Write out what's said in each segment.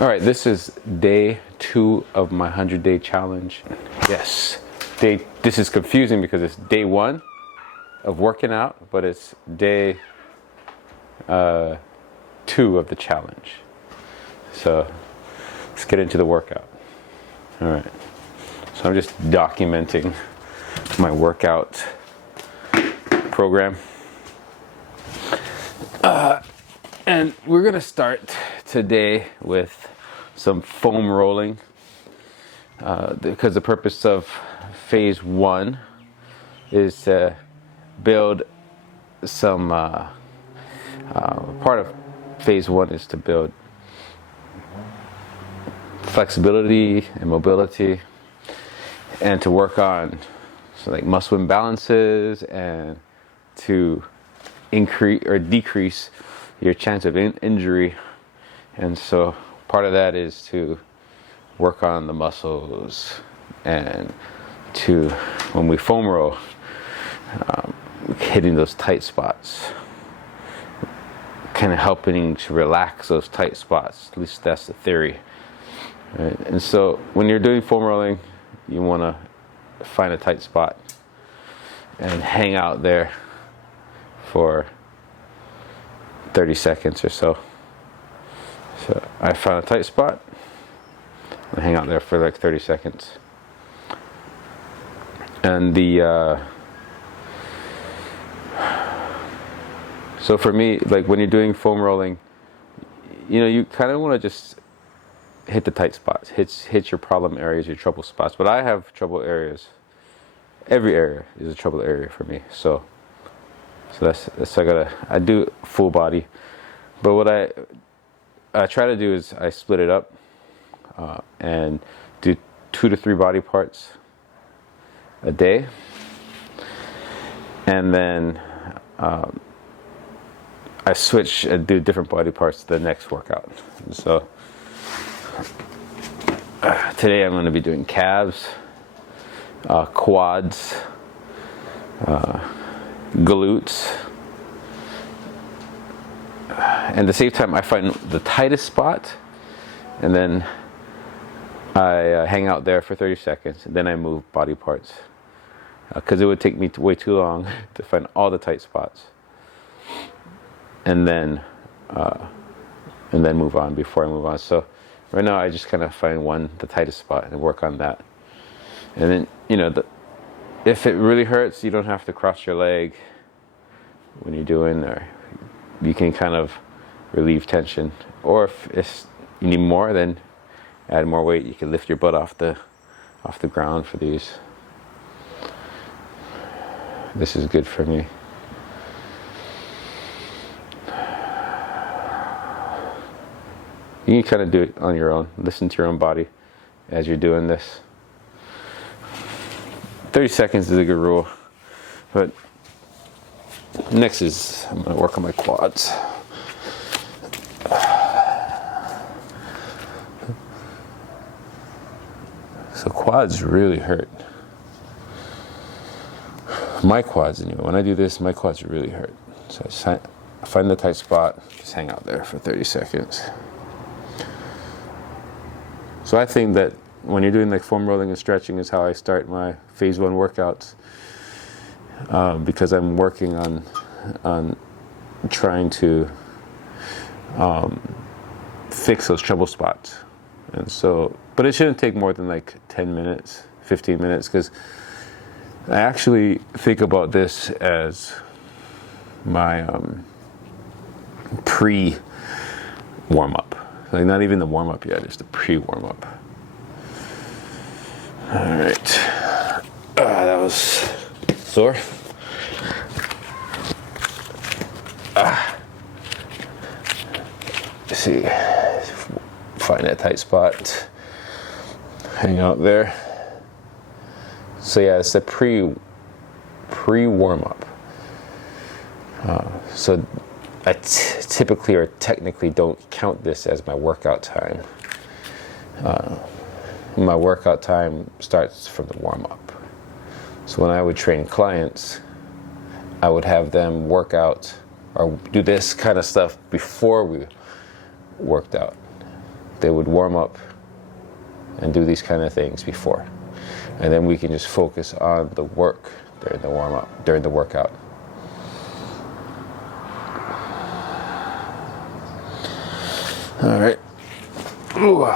All right, this is day 2 of my 100-day challenge. Yes, this is confusing because it's day 1 of working out, but it's day 2 of the challenge. So let's get into the workout. All right, so I'm just documenting my workout program. And we're gonna start today with some foam rolling because the purpose of phase 1 is to build some part of phase 1 is to build flexibility and mobility, and to work on like muscle imbalances, and to increase or decrease your chance of injury. And so part of that is to work on the muscles, and to, when we foam roll, hitting those tight spots, kind of helping to relax those tight spots. At least that's the theory, right? And so when you're doing foam rolling, you want to find a tight spot and hang out there for 30 seconds or so. So I found a tight spot and hang out there for like 30 seconds. And so for me, like when you're doing foam rolling, you know, you kind of want to just hit the tight spots, hit your problem areas, your trouble spots. But I have trouble areas. Every area is a trouble area for me. So that's I do full body, but what I try to do is I split it up and do 2 to 3 body parts a day, and then I switch and do different body parts the next workout. And so today I'm going to be doing calves, quads, glutes, and at the same time I find the tightest spot, and then I hang out there for 30 seconds, and then I move body parts because it would take me way too long to find all the tight spots, and then move on before I move on. So right now I just kind of find the tightest spot, and work on that. And then, you know, if it really hurts, you don't have to cross your leg when you're doing, or you can kind of relieve tension. Or if you need more, then add more weight. You can lift your butt off the ground for these. This is good for me. You can kind of do it on your own. Listen to your own body as you're doing this. 30 seconds is a good rule. But next is I'm going to work on my quads. So quads really hurt. My quads anyway. When I do this, my quads really hurt. So I just find the tight spot, just hang out there for 30 seconds. So I think that when you're doing like foam rolling and stretching is how I start my phase 1 workouts, because I'm working on trying to fix those trouble spots. And so, but it shouldn't take more than like 10 minutes, 15 minutes, because I actually think about this as my pre-warm-up. Like not even the warm-up yet, it's the pre-warm-up. All right, that was sore. Let's see, find that tight spot, hang out there. So yeah, it's the pre-warm-up. So I typically or technically don't count this as my workout time. My workout time starts from the warm-up. So when I would train clients, I would have them work out or do this kind of stuff before we worked out. they would warm up and do these kind of things before. And then we can just focus on the work during the warm up, during the workout. All right. Ooh.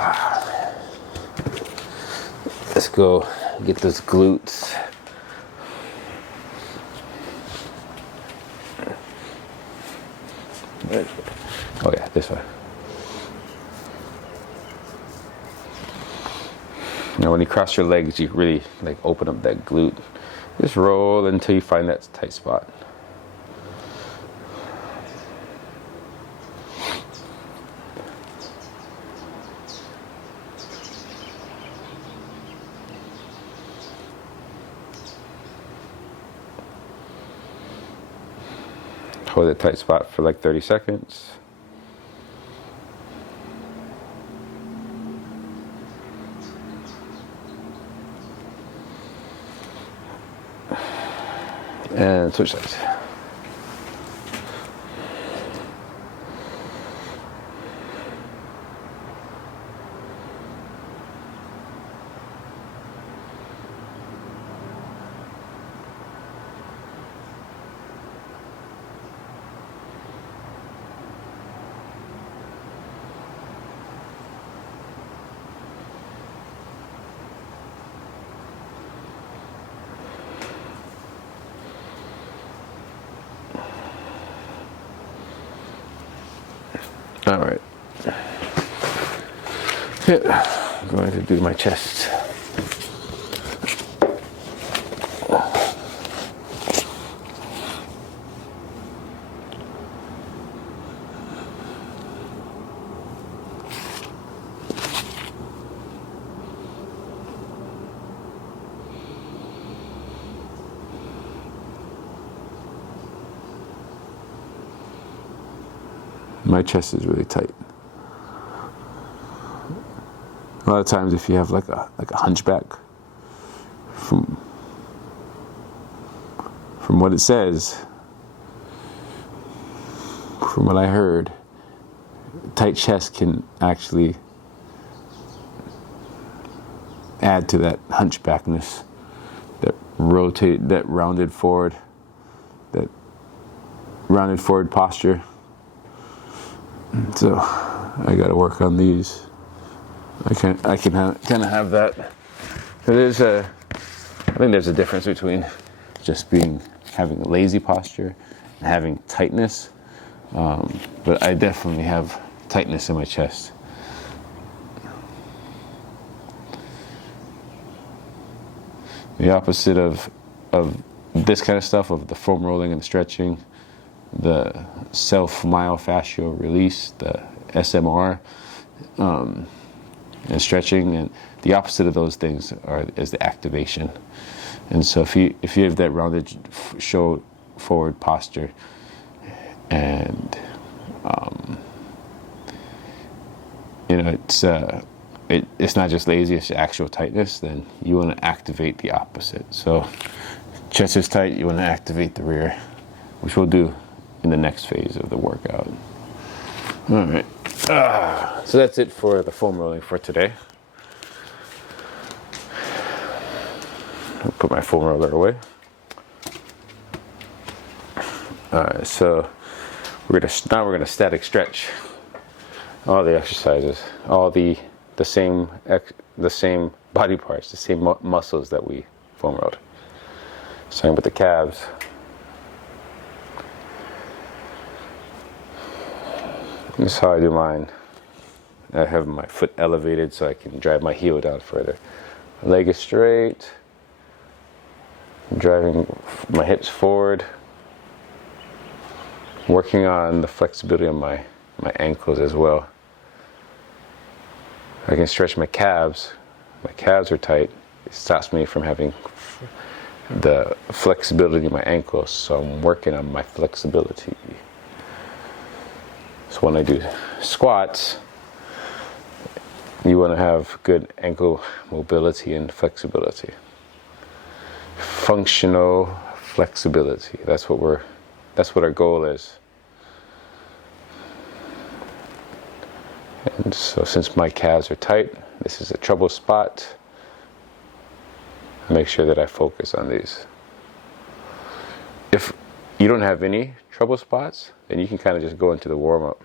Let's go get those glutes. Oh yeah, this way. Now when you cross your legs, you really like open up that glute. Just roll until you find that tight spot. Hold that tight spot for like 30 seconds. And switch sides. All right. Yeah, I'm going to do my chest. My chest is really tight. A lot of times if you have like a hunchback, from what it says, from what I heard, tight chest can actually add to that hunchbackness, that rounded forward posture. So I got to work on these. I can kind of have that. I think there's a difference between just having a lazy posture and having tightness. But I definitely have tightness in my chest. The opposite of this kind of stuff, of the foam rolling and stretching, the self-myofascial release, the SMR, and stretching, and the opposite of those things is the activation. And so if you have that rounded forward posture, and it's not just lazy, it's actual tightness, then you want to activate the opposite. So chest is tight, you want to activate the rear, which we'll do in the next phase of the workout. All right. So that's it for the foam rolling for today. I'll put my foam roller away. All right. So we're gonna static stretch all the exercises, all the same body parts, the same muscles that we foam rolled. Starting with the calves. This is how I do mine. I have my foot elevated so I can drive my heel down further. My leg is straight. I'm driving my hips forward. Working on the flexibility of my ankles as well. I can stretch my calves. My calves are tight. It stops me from having the flexibility of my ankles, so I'm working on my flexibility. So when I do squats, you want to have good ankle mobility and flexibility. Functional flexibility. That's what our goal is. And so since my calves are tight, this is a trouble spot. Make sure that I focus on these. If you don't have any trouble spots, then you can kind of just go into the warm-up.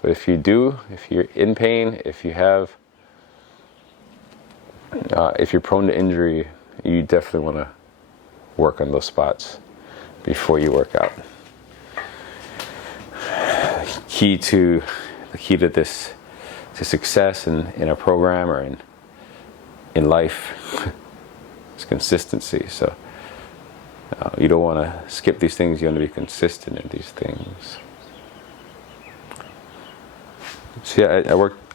But if you do, if you're in pain, if you have, if you're prone to injury, you definitely want to work on those spots before you work out. The key to this, to success in a program or in life, is consistency. So you don't want to skip these things. You want to be consistent in these things. So yeah,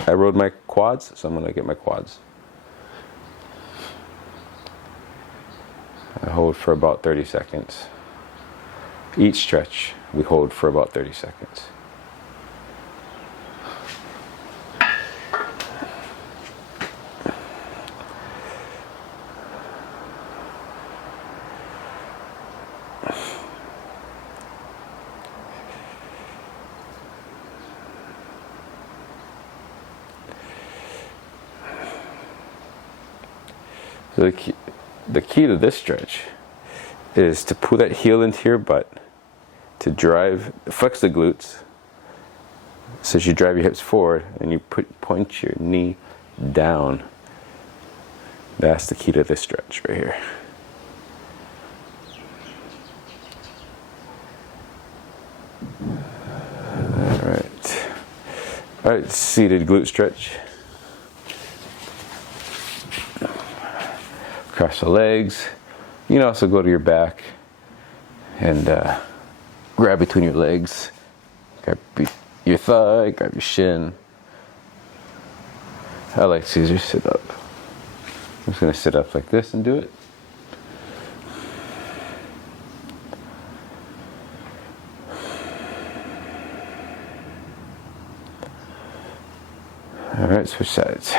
I rode my quads, so I'm going to get my quads. I hold for about 30 seconds. Each stretch, we hold for about 30 seconds. So the key to this stretch is to pull that heel into your butt, to flex the glutes, so as you drive your hips forward and you point your knee down. That's the key to this stretch right here. All right, seated glute stretch. Cross the legs. You can also go to your back and grab between your legs. Grab your thigh, grab your shin. I like Caesar sit up. I'm just going to sit up like this and do it. All right, switch sides.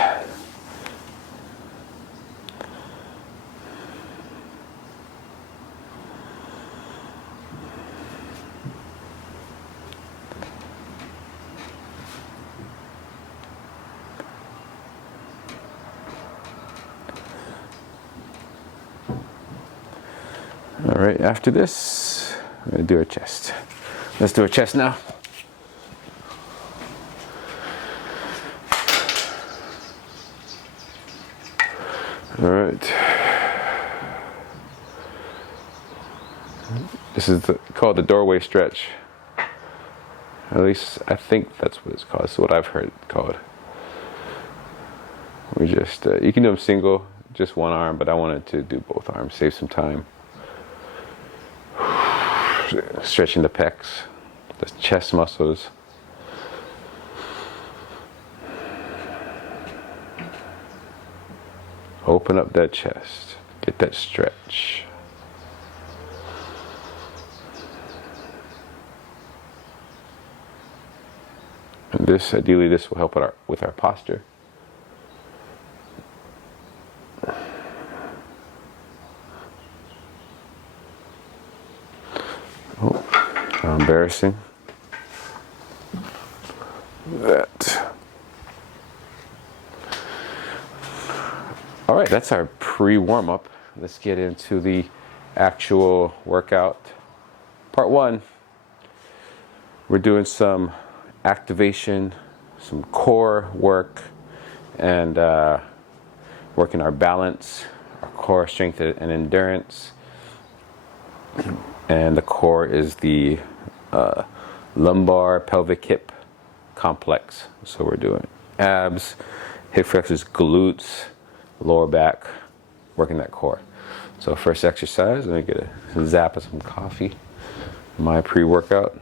All right, after this, I'm going to do our chest. Let's do our chest now. All right. This is called the doorway stretch. At least I think that's what it's called. It's what I've heard it called. We just, you can do them single, just one arm, but I wanted to do both arms, save some time. Stretching the pecs, the chest muscles. Open up that chest, get that stretch. And this, ideally, this will help with our posture. Oh, how embarrassing. That. All right, that's our pre-warm-up. Let's get into the actual workout. Part one, we're doing some activation, some core work, and working our balance, our core strength and endurance. And the core is the lumbar pelvic hip complex. So we're doing abs, hip flexors, glutes, lower back, working that core. So first exercise, let me get a zap of some coffee. My pre-workout.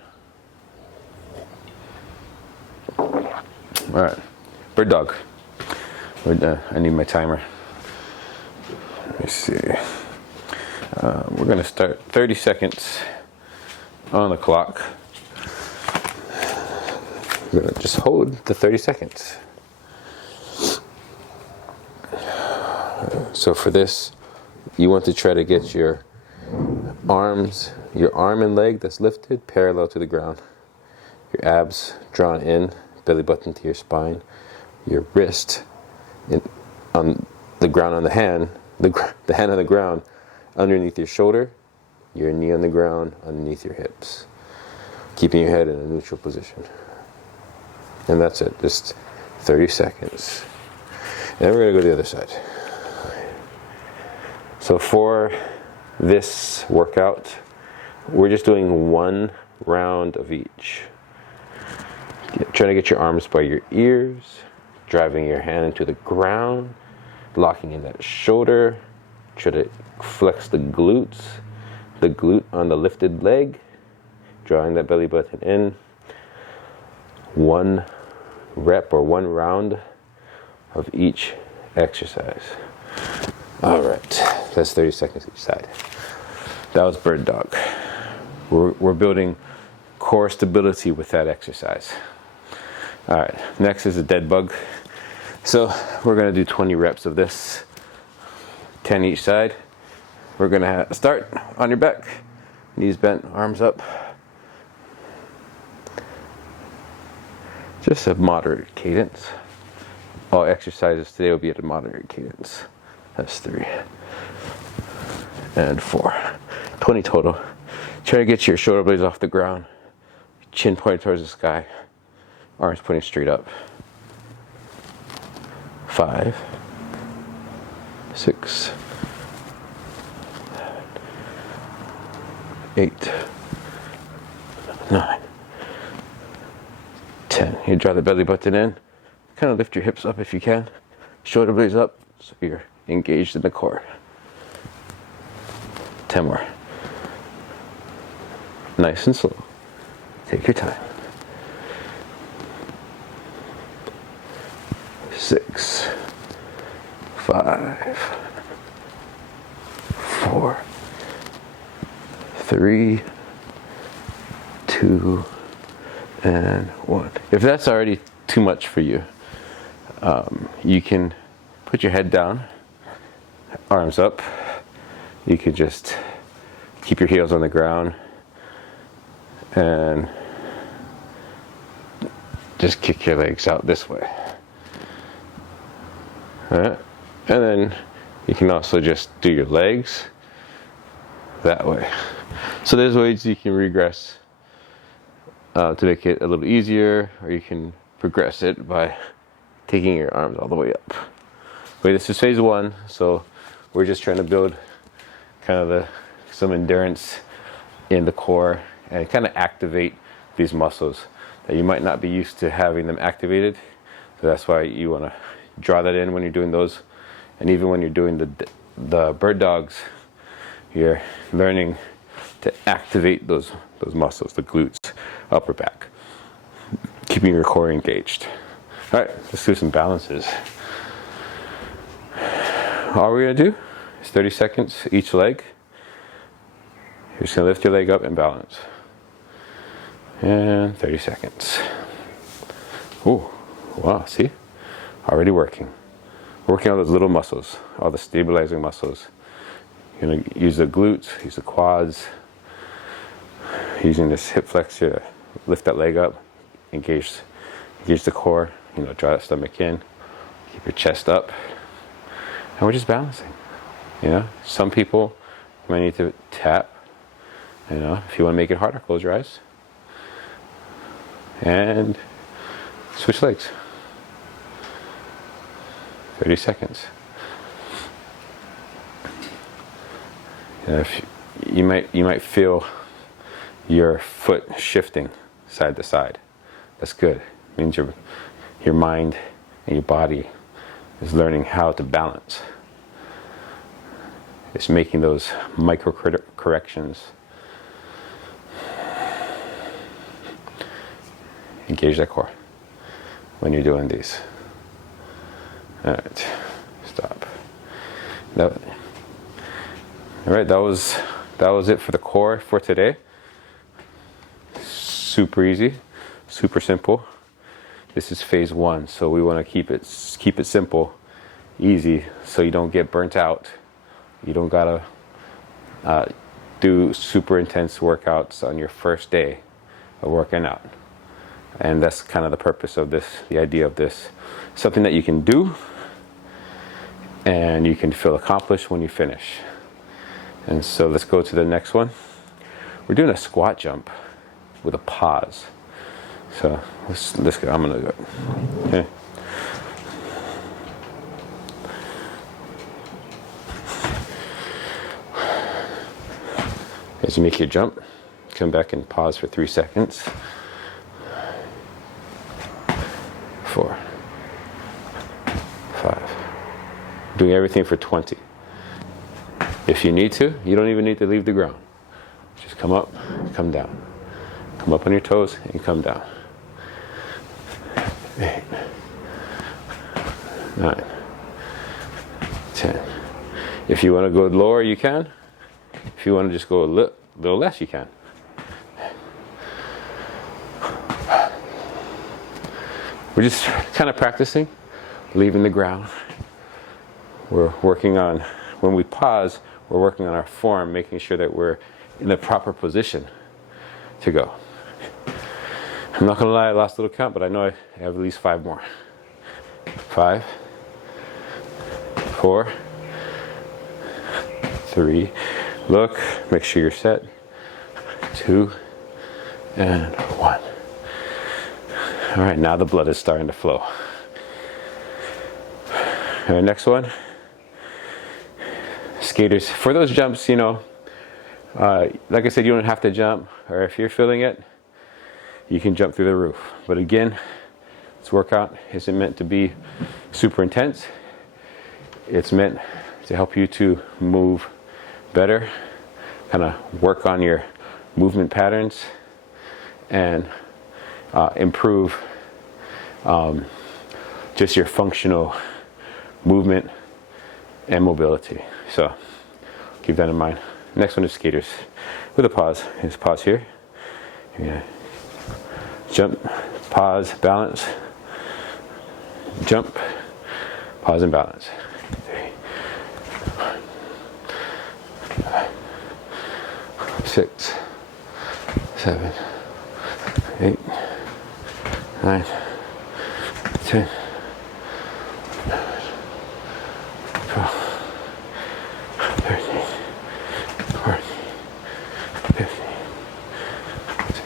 All right, bird dog. I need my timer. Let me see. We're going to start 30 seconds on the clock. We're going to just hold the 30 seconds. So for this, you want to try to get your arm and leg that's lifted parallel to the ground. Your abs drawn in belly button to your spine, your wrist on the ground on the hand, the hand on the ground underneath your shoulder, your knee on the ground underneath your hips, keeping your head in a neutral position. And that's it, just 30 seconds. And we're going to go to the other side. So for this workout, we're just doing one round of each. Trying to get your arms by your ears, driving your hand into the ground, locking in that shoulder. Try to flex the glutes, the glute on the lifted leg, drawing that belly button in. One rep or one round of each exercise. All right, that's 30 seconds each side. That was bird dog. We're building core stability with that exercise. All right, next is a dead bug. So we're gonna do 20 reps of this, 10 each side. We're gonna start on your back, knees bent, arms up. Just a moderate cadence. All exercises today will be at a moderate cadence. That's 3 and 4. 20 total. Try to get your shoulder blades off the ground, chin pointed towards the sky, arms pointing straight up. 5, 6, 8, 9, 10. You draw the belly button in. Kind of lift your hips up if you can. Shoulder blades up so you're engaged in the core. 10 more. Nice and slow. Take your time. 6, 5, 4, 3, 2, and 1. If that's already too much for you, you can put your head down, arms up. You can just keep your heels on the ground and just kick your legs out this way. All right? And then you can also just do your legs that way. So there's ways you can regress to make it a little easier, or you can progress it by taking your arms all the way up. Wait, this is phase 1, so we're just trying to build kind of some endurance in the core and kind of activate these muscles that you might not be used to having them activated. So that's why you want to draw that in when you're doing those. And even when you're doing the bird dogs, you're learning to activate those muscles, the glutes, upper back, keeping your core engaged. All right, let's do some balances. All we're gonna do is 30 seconds each leg. You're just gonna lift your leg up and balance. And 30 seconds. Oh, wow, see? Already working. Working on those little muscles, all the stabilizing muscles. You're gonna use the glutes, use the quads, using this hip flexor, lift that leg up, engage the core, draw that stomach in, keep your chest up, and we're just balancing. Some people might need to tap. If you want to make it harder, close your eyes and switch legs. 30 seconds. If you might feel your foot shifting side to side. That's good. It means your mind and your body is learning how to balance. It's making those micro corrections. Engage that core when you're doing these. All right, stop. All right, that was it for the core for today. Super easy, super simple. This is phase 1, so we want to keep it simple, easy, so you don't get burnt out. You don't gotta do super intense workouts on your first day of working out. And that's kind of the purpose of this, the idea of this. Something that you can do and you can feel accomplished when you finish. And so let's go to the next one. We're doing a squat jump with a pause. So let's go. I'm gonna go. Okay. As you make your jump, come back and pause for 3 seconds. 4, 5. Doing everything for 20. If you need to, you don't even need to leave the ground. Just come up, come down. Come up on your toes and come down. 8, 9, 10. If you want to go lower, you can. If you want to just go a little less, you can. We're just kind of practicing leaving the ground. We're working on, when we pause, we're working on our form, making sure that we're in the proper position to go. I'm not going to lie, I lost a little count, but I know I have at least 5 more. 5, 4, 3, look, make sure you're set. 2, and 1. All right, now the blood is starting to flow. All right, next one. Skaters, for those jumps, you know, like I said, you don't have to jump, or if you're feeling it, you can jump through the roof. But again, this workout isn't meant to be super intense. It's meant to help you to move better, kind of work on your movement patterns, and improve just your functional movement and mobility. So keep that in mind. Next one is skaters with a pause. Just pause here. Yeah. Jump, pause, balance. Jump, pause, and balance. 3, 5, 6, 7, 8, 9, 10, 12, 13, 14, 15,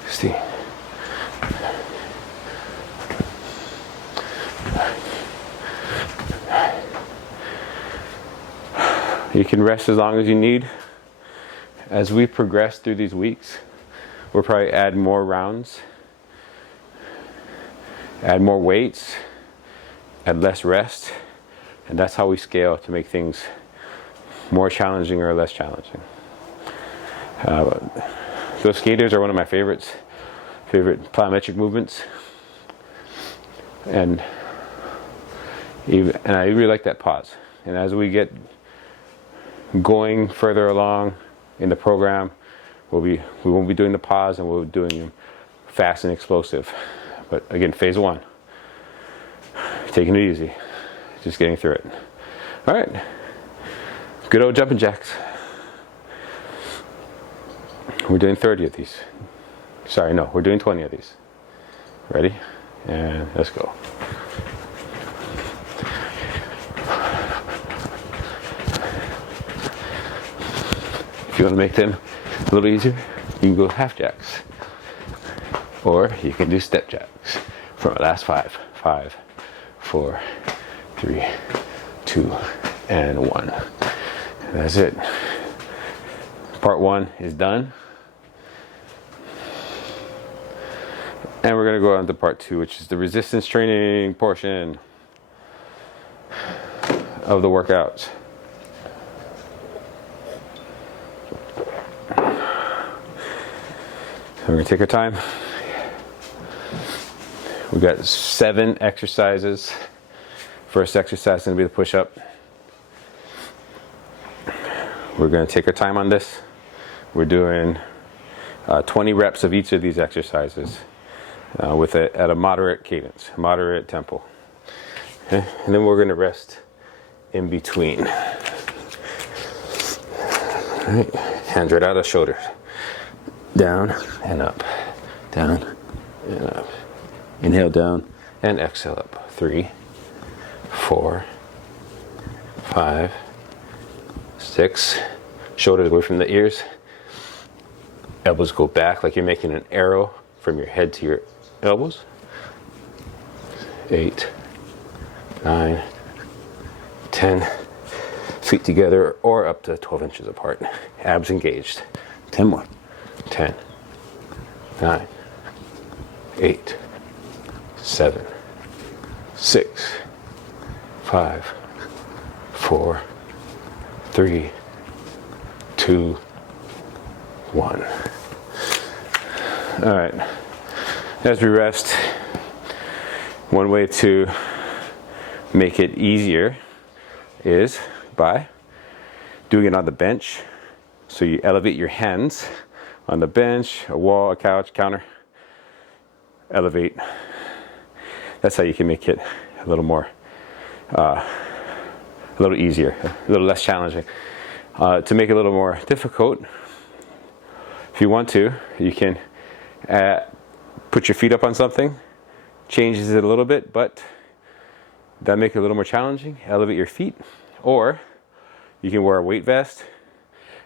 16. You can rest as long as you need. As we progress through these weeks, we'll probably add more rounds, add more weights, add less rest, and that's how we scale to make things more challenging or less challenging. Those skaters are one of my favorite plyometric movements, and I really like that pause. And as we get going further along in the program, we won't be doing the pause, and we'll be doing them fast and explosive. But again, phase 1, taking it easy, just getting through it. All right, good old jumping jacks. We're doing 30 of these. Sorry, no, we're doing 20 of these. Ready? And let's go. If you want to make them a little easier, you can go half jacks. Or you can do step jacks from the last 5. 5, 4, 3, 2, and 1. And that's it. Part 1 is done. And we're going to go on to part 2, which is the resistance training portion of the workouts. We're going to take our time. We got 7 exercises. First exercise is going to be the push-up. We're going to take our time on this. We're doing 20 reps of each of these exercises at a moderate cadence, moderate tempo. Okay? And then we're going to rest in between. All right. Hands right out of shoulders. Down and up. Down and up. Inhale down and exhale up. 3, 4, 5, 6. Shoulders away from the ears. Elbows go back like you're making an arrow from your head to your elbows. 8, 9, 10. Feet together or up to 12 inches apart. Abs engaged. 10 more. 10, 9, 8, 7, 6, 5, 4, 3, 2, 1. All right. As we rest, one way to make it easier is by doing it on the bench. So you elevate your hands on the bench, a wall, a couch, counter. Elevate. That's how you can make it a little more, a little easier, a little less challenging. To make it a little more difficult, if you want to, you can put your feet up on something, changes it a little bit, but that makes it a little more challenging. Elevate your feet, or you can wear a weight vest.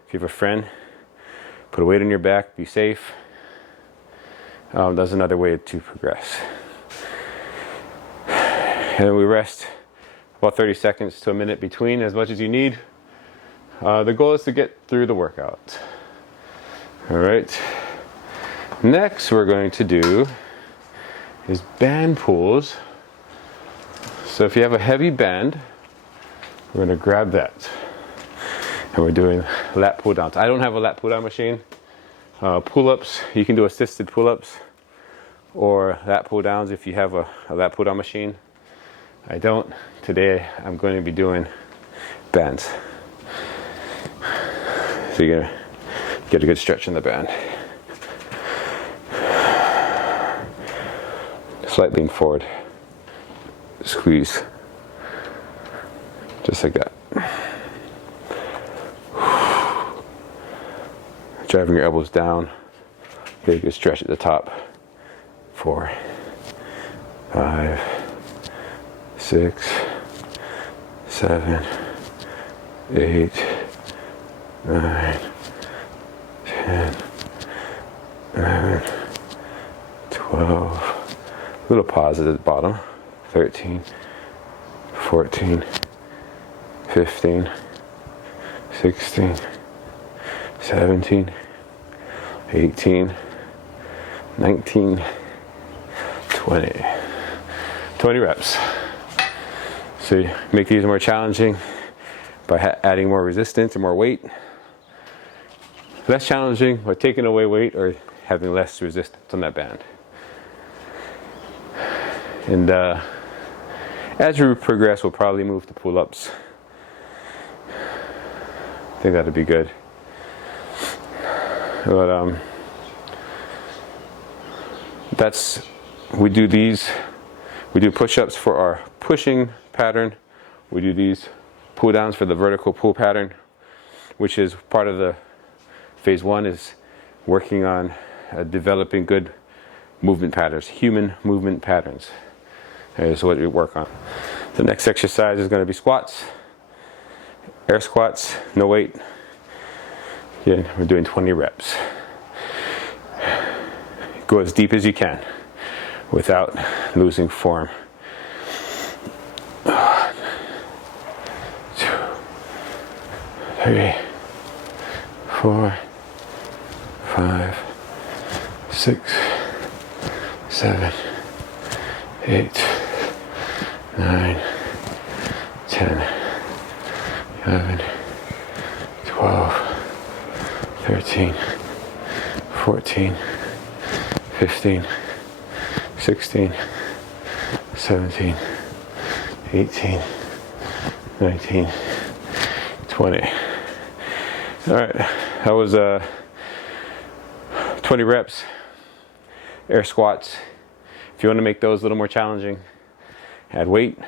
If you have a friend, put a weight on your back, be safe. That's another way to progress. And then we rest about 30 seconds to a minute between, as much as you need. The goal is to get through the workout. All right. Next, we're going to do is band pulls. So if you have a heavy band, we're going to grab that. And we're doing lat pull downs. I don't have a lat pull down machine. Pull-ups, you can do assisted pull-ups or lat pull downs if you have a lat pull down machine. I don't. Today I'm going to be doing bands. So you're going to get a good stretch in the band. Slight lean forward. Squeeze. Just like that. Driving your elbows down. Get a good stretch at the top. 4, 5, 6, 7, 8, 9, 10, 11, 12. Little pause at the bottom. 13, 14, 15, 16, 17, 18, 19, 20. 20 reps. So you make these more challenging by adding more resistance and more weight. Less challenging by taking away weight or having less resistance on that band. And as we progress, we'll probably move to pull-ups. I think that'd be good. But we do these. We do push-ups for our pushing pattern. We do these pull-downs for the vertical pull pattern, which is part of the phase 1 is working on developing good movement patterns, human movement patterns. That is what we work on. The next exercise is going to be squats. Air squats, no weight. Again, we're doing 20 reps. Go as deep as you can without losing form. 1, 2, 3, 4, 5, 6, 7, 8, 9, 10, 11, 12, 13, 14, 15, 16, 17, 18, 19, 20. All right, that was 20 reps, air squats. If you want to make those a little more challenging, add weight.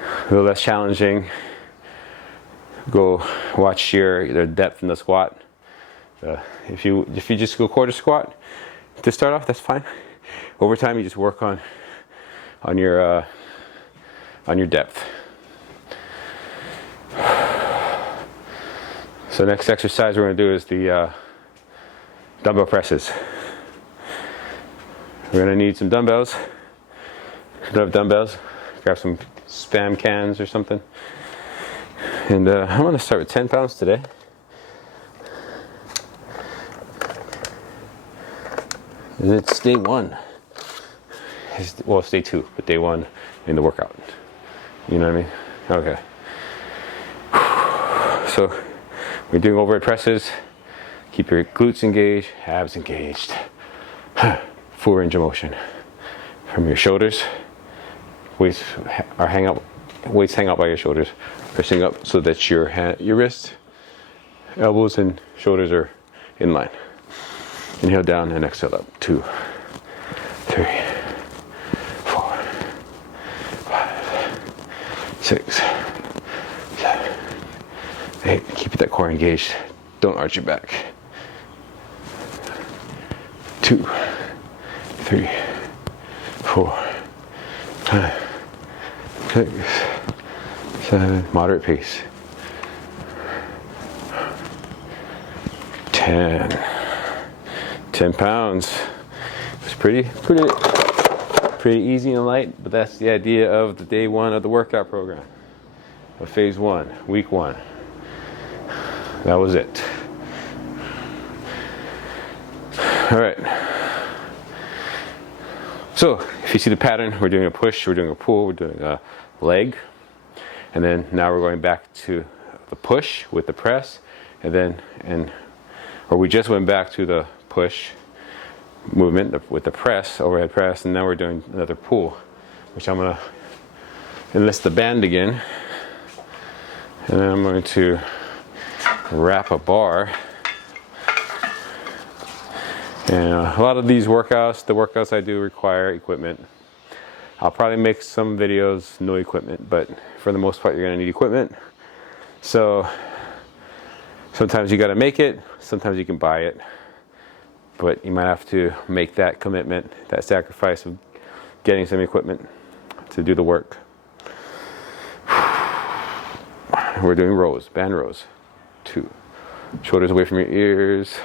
A little less challenging, go watch the depth in the squat. If you just go quarter squat to start off, that's fine. Over time, you just work on your depth. So next exercise we're going to do is the dumbbell presses. We're going to need some dumbbells. If you don't have dumbbells, grab some Spam cans or something. And I'm going to start with 10 pounds today. And it's day one. Well, it's day two, but day one in the workout. You know what I mean? Okay. So we're doing overhead presses. Keep your glutes engaged, abs engaged. Full range of motion. From your shoulders, weights hang out by your shoulders, pressing up so that your wrists, elbows, and shoulders are in line. Inhale down and exhale up. 2, 3, 4, 5, 6, 7, 8. Keep that core engaged. Don't arch your back. 2, 3, 4, 5, 6, 7. Moderate pace. 10 pounds. It's pretty easy and light, but that's the idea of the day one of the workout program. Of phase 1, week 1. That was it. All right. So if you see the pattern, we're doing a push, we're doing a pull, we're doing a leg, and then now we're going back to the push with the press, or we just went back to the push movement with the press, overhead press, and now we're doing another pull, which I'm going to enlist the band again, and then I'm going to wrap a bar. And a lot of these workouts, the workouts I do require equipment. I'll probably make some videos, no equipment, but for the most part you're going to need equipment. So sometimes you got to make it, sometimes you can buy it. But you might have to make that commitment, that sacrifice of getting some equipment to do the work. We're doing rows, band rows. 2. Shoulders away from your ears.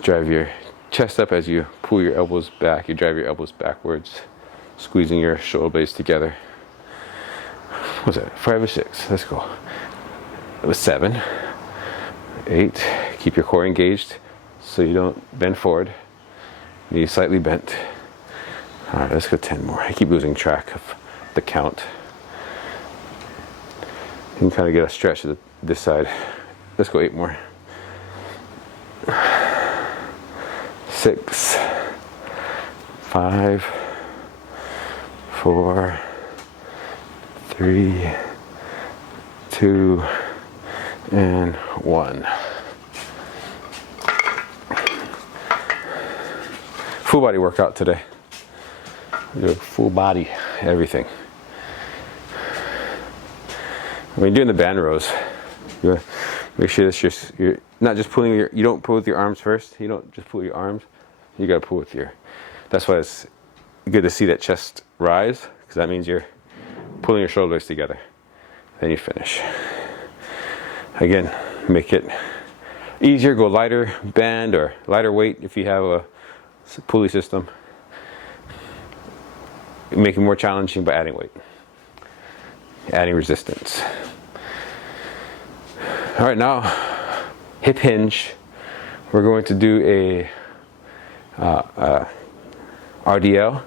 Drive your chest up as you pull your elbows back. You drive your elbows backwards, squeezing your shoulder blades together. What was that? 5 or 6? Let's go. It was 7. 8. Keep your core engaged so you don't bend forward. Knees slightly bent. All right, let's go 10 more. I keep losing track of the count. You can kind of get a stretch to this side. Let's go 8 more. 6, 5, 4, 3, 2, and 1. Full body workout today. Do full body, everything. When you're doing the band rows, you make sure that you're not just pulling you don't pull with your arms first. You don't just pull your arms. You got to pull with that's why it's good to see that chest rise, because that means you're pulling your shoulders together. Then you finish. Again, make it easier, go lighter band or lighter weight if you have a pulley system. Make it more challenging by adding weight, adding resistance. All right, now hip hinge. We're going to do a RDL,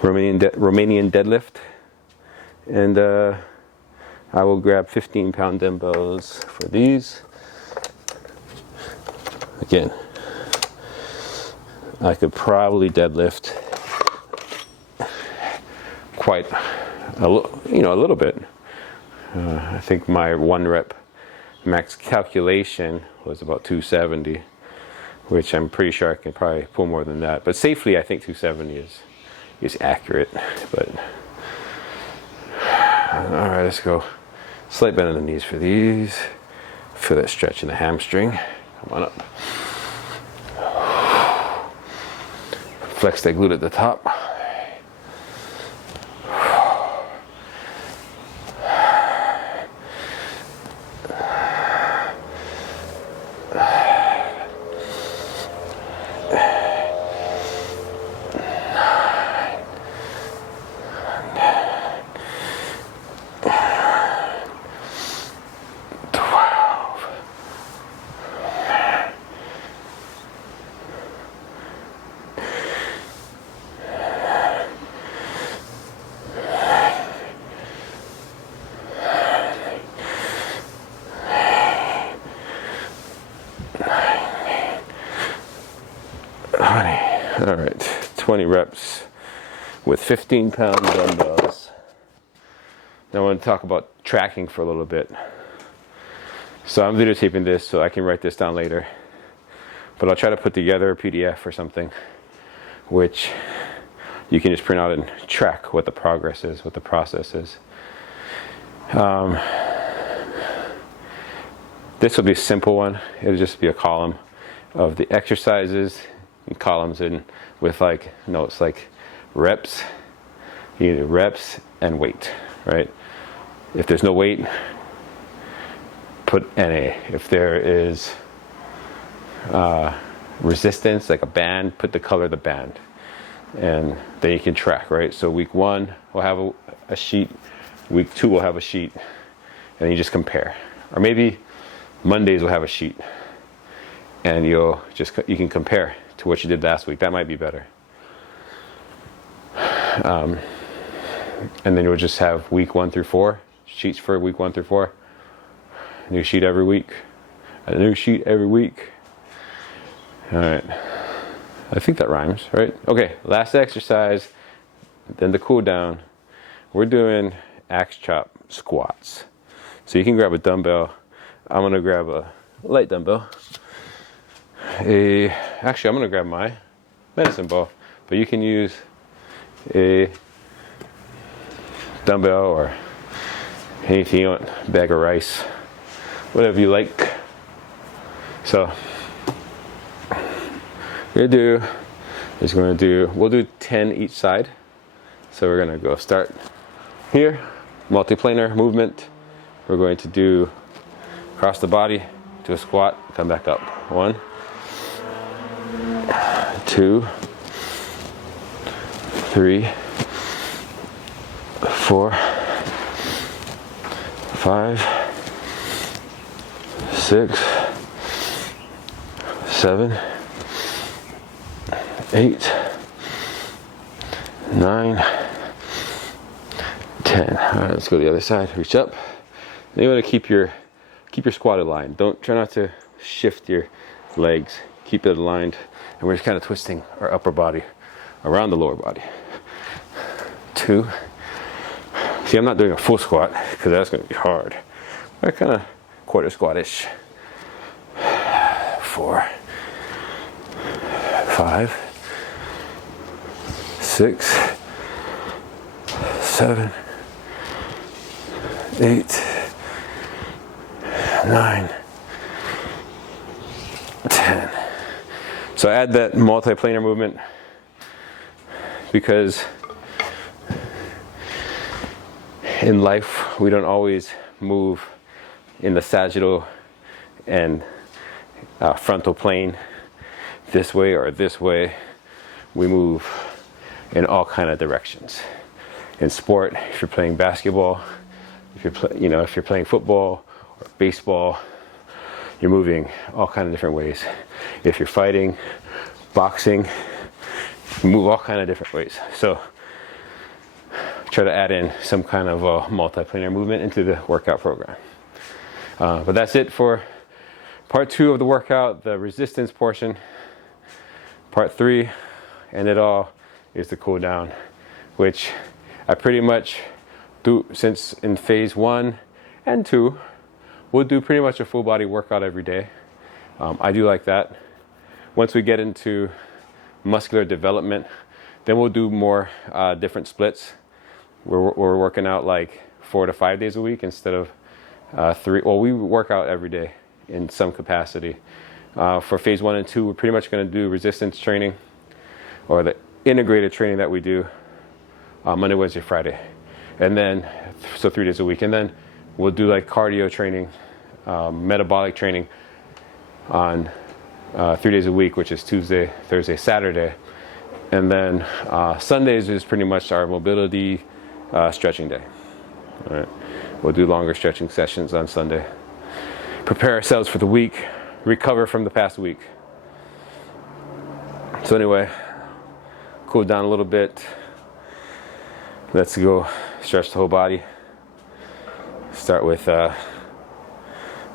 Romanian deadlift, and I will grab 15-pound dumbbells for these. Again, I could probably deadlift quite a little bit. I think my 1 rep max calculation was about 270, which I'm pretty sure I can probably pull more than that. But safely, I think 270 is accurate. But all right, let's go. Slight bend in the knees for these. Feel that stretch in the hamstring. Come on up. Flex that glute at the top. All right, 20 reps with 15-pound dumbbells. Now I want to talk about tracking for a little bit. So I'm videotaping this so I can write this down later. But I'll try to put together a PDF or something which you can just print out and track what the progress is, what the process is. This will be a simple one. It'll just be a column of the exercises and columns in with like notes like reps, either reps and weight, right? If there's no weight, put NA. If there is resistance, like a band, put the color of the band. And then you can track, right? So week 1 we'll have a sheet, week 2 we'll have a sheet, and you just compare. Or maybe Mondays we'll have a sheet, and you can compare to what you did last week. That might be better. And then you'll just have week 1 through 4, sheets for week 1 through 4. New sheet every week. A new sheet every week. All right. I think that rhymes, right? Okay, last exercise, then the cool down. We're doing axe chop squats. So you can grab a dumbbell. I'm gonna grab a light dumbbell. Actually, I'm gonna grab my medicine ball, but you can use a dumbbell or anything you want, bag of rice, whatever you like. So we'll do 10 each side. So we're gonna go start here, multiplanar movement. We're going to do across the body to a squat, come back up. 1, 2, 3, 4, 5, 6, 7, 8, 9, 10. All right, let's go to the other side. Reach up. Then you want to keep your squat aligned. Try not to shift your legs. Keep it aligned. And we're just kind of twisting our upper body around the lower body. 2. See, I'm not doing a full squat because that's going to be hard. I kind of quarter squat-ish. 4, 5, 6, 7, 8, 9, 10. So I add that multiplanar movement because in life we don't always move in the sagittal and frontal plane this way or this way. We move in all kind of directions. In sport, if you're playing basketball, if you're playing football or baseball, you're moving all kind of different ways. If you're fighting, boxing, you move all kind of different ways. So try to add in some kind of multiplanar movement into the workout program. But that's it for part 2 of the workout, the resistance portion. Part 3, and it all is the cool down, which I pretty much do since in phase 1 and 2, we'll do pretty much a full body workout every day. I do like that. Once we get into muscular development, then we'll do more different splits. We're working out like 4 to 5 days a week instead of 3. Well, we work out every day in some capacity. For phase 1 and 2, we're pretty much going to do resistance training, or integrated training that we do Monday, Wednesday, Friday, and then so 3 days a week, and then we'll do like cardio training, metabolic training on 3 days a week, which is Tuesday, Thursday, Saturday, and then Sundays is pretty much our mobility stretching day. All right, we'll do longer stretching sessions on Sunday. Prepare ourselves for the week, recover from the past week. So anyway, cool down a little bit. Let's go stretch the whole body. Start with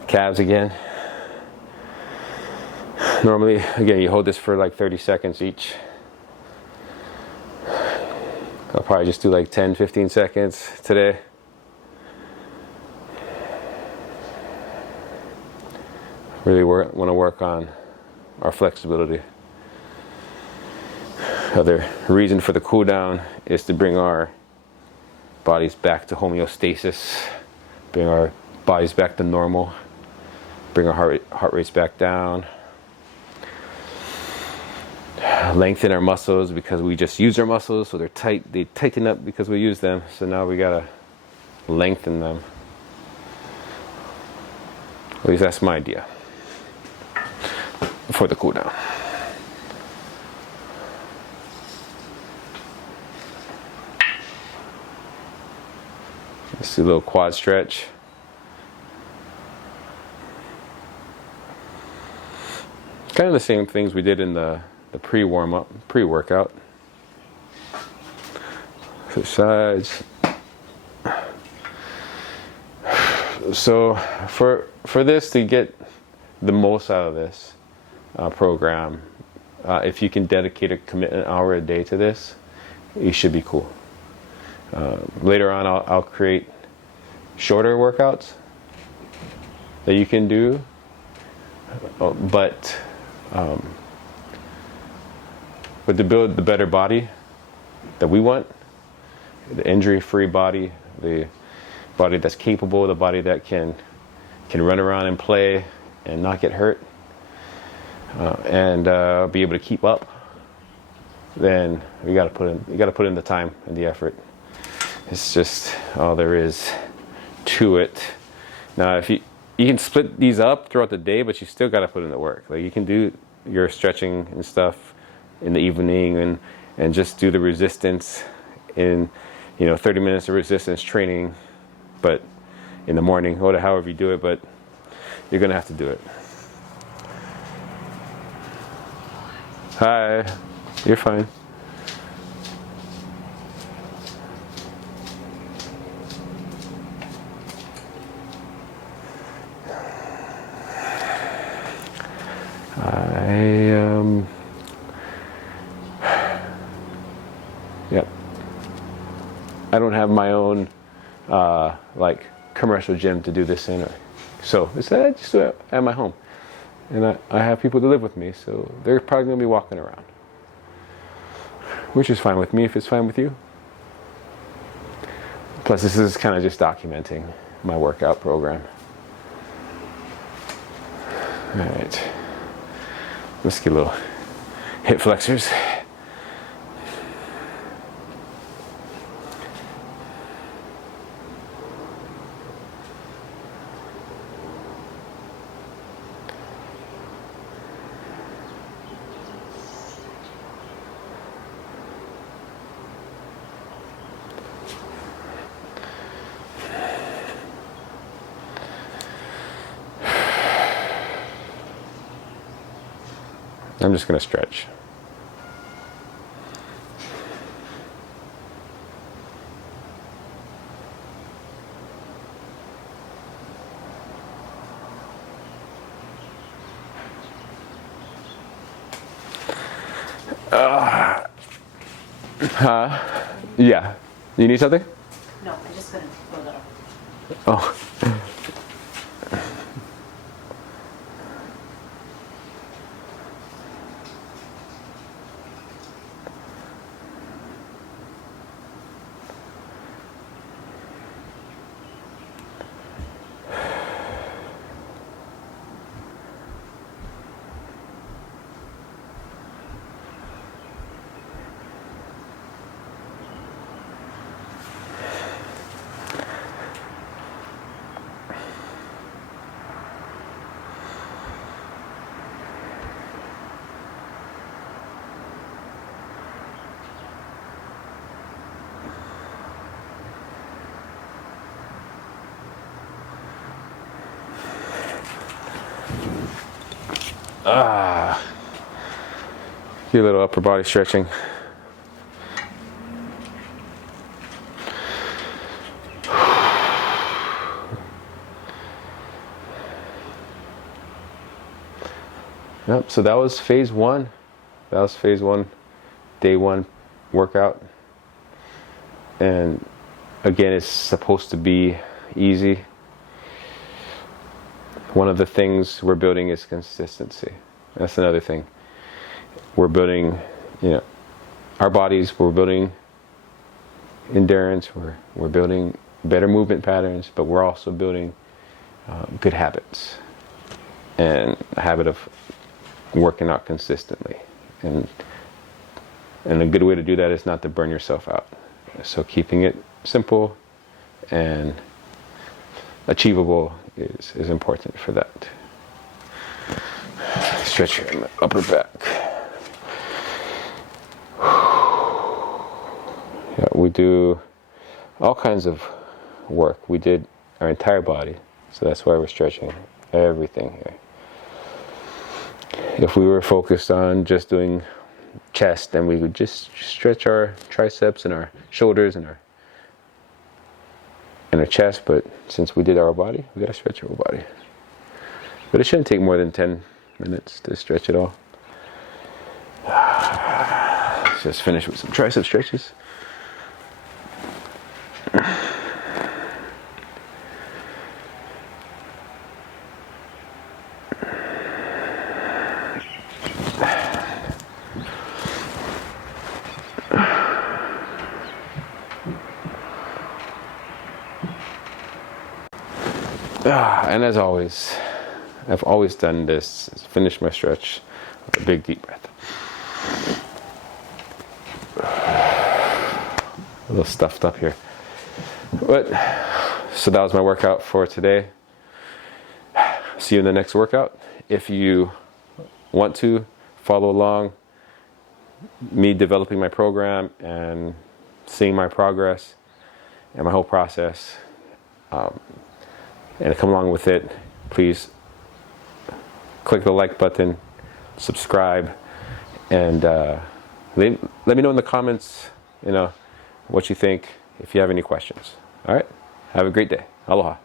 calves again. Normally, again, you hold this for like 30 seconds each. I'll probably just do like 10, 15 seconds today. Really want to work on our flexibility. Other reason for the cool down is to bring our bodies back to homeostasis, bring our bodies back to normal, bring our heart rates back down, lengthen our muscles because we just use our muscles, so they're tight. They tighten up because we use them, so now we gotta lengthen them. At least that's my idea for the cool down. Let's do a little quad stretch. Kind of the same things we did in the pre-warm-up, pre-workout. Switch sides. So for this, to get the most out of this program, if you can dedicate a commitment hour a day to this, you should be cool. Later on, I'll create shorter workouts that you can do, but to build the better body that we want, the injury-free body, the body that's capable, the body that can run around and play and not get hurt, and be able to keep up, then you got to put in the time and the effort. It's just all there is to it. Now, if you can split these up throughout the day, but you still got to put in the work. Like, you can do your stretching and stuff in the evening and just do the resistance in 30 minutes of resistance training, but in the morning, or however you do it, but you're gonna have to do it. Hi, you're fine. Yep. I don't have my own like commercial gym to do this in, so I just do it at my home, and I have people that live with me, so they're probably gonna be walking around, which is fine with me if it's fine with you. Plus, this is kind of just documenting my workout program. All right. Let's get a little hip flexors. I'm just going to stretch. Yeah. You need something? No, I'm just going to pull it up. Oh. Do a little upper body stretching. Yep, so that was phase one. That was phase one, day one workout. And again, it's supposed to be easy. One of the things we're building is consistency. That's another thing. We're building, our bodies, we're building endurance, we're building better movement patterns, but we're also building good habits and a habit of working out consistently. And a good way to do that is not to burn yourself out. So keeping it simple and achievable is important for that. Stretch your upper back. Yeah, we do all kinds of work. We did our entire body, so that's why we're stretching everything here. If we were focused on just doing chest, then we would just stretch our triceps and our shoulders and our chest, but since we did our body, we gotta stretch our body. But it shouldn't take more than 10 minutes to stretch it all. Let's just finish with some tricep stretches. And as always, I've always done this, finish my stretch with a big deep breath. A little stuffed up here. But, so that was my workout for today. See you in the next workout. If you want to follow along, me developing my program and seeing my progress and my whole process, and come along with it, please click the like button, subscribe, and let me know in the comments, what you think, if you have any questions. All right, have a great day. Aloha.